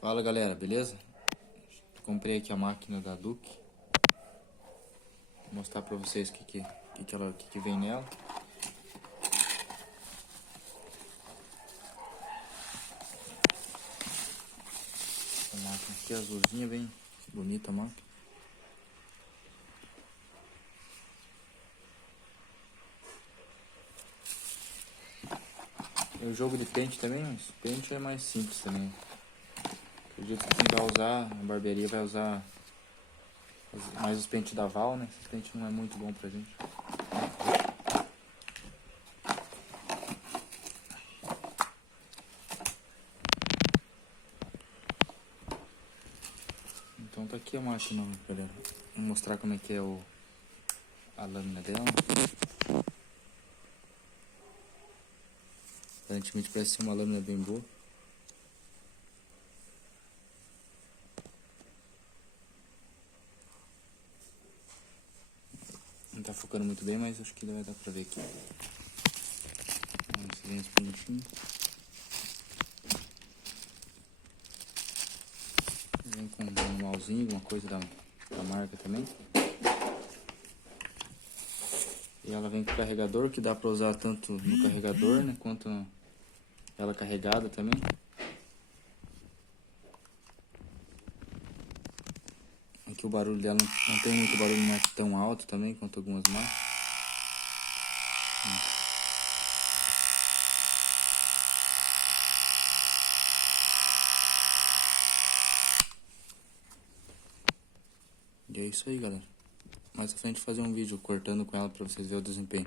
Fala galera, beleza? Comprei aqui a máquina da Duke. Vou mostrar pra vocês o que vem nela. A máquina aqui azulzinha, bem bonita a máquina. Tem o jogo de pente também, mas o pente é mais simples também. Acredito que quem vai usar, a barbearia vai usar mais os pentes da Val, né? Esse pente não é muito bom pra gente. Então tá aqui a máquina, galera. Vou mostrar como é que é a lâmina dela. Aparentemente parece ser uma lâmina bem boa. Não tá focando muito bem, mas acho que vai dar pra ver aqui. Vamos ver os pontinhos. Vem com um manualzinho, alguma coisa da marca também. E ela vem com carregador, que dá pra usar tanto no carregador, né, quanto ela carregada também. Aqui o barulho dela não tem muito barulho, não é tão alto também quanto algumas marcas. E é isso aí, galera. Mais à frente fazer um vídeo cortando com ela pra vocês verem o desempenho.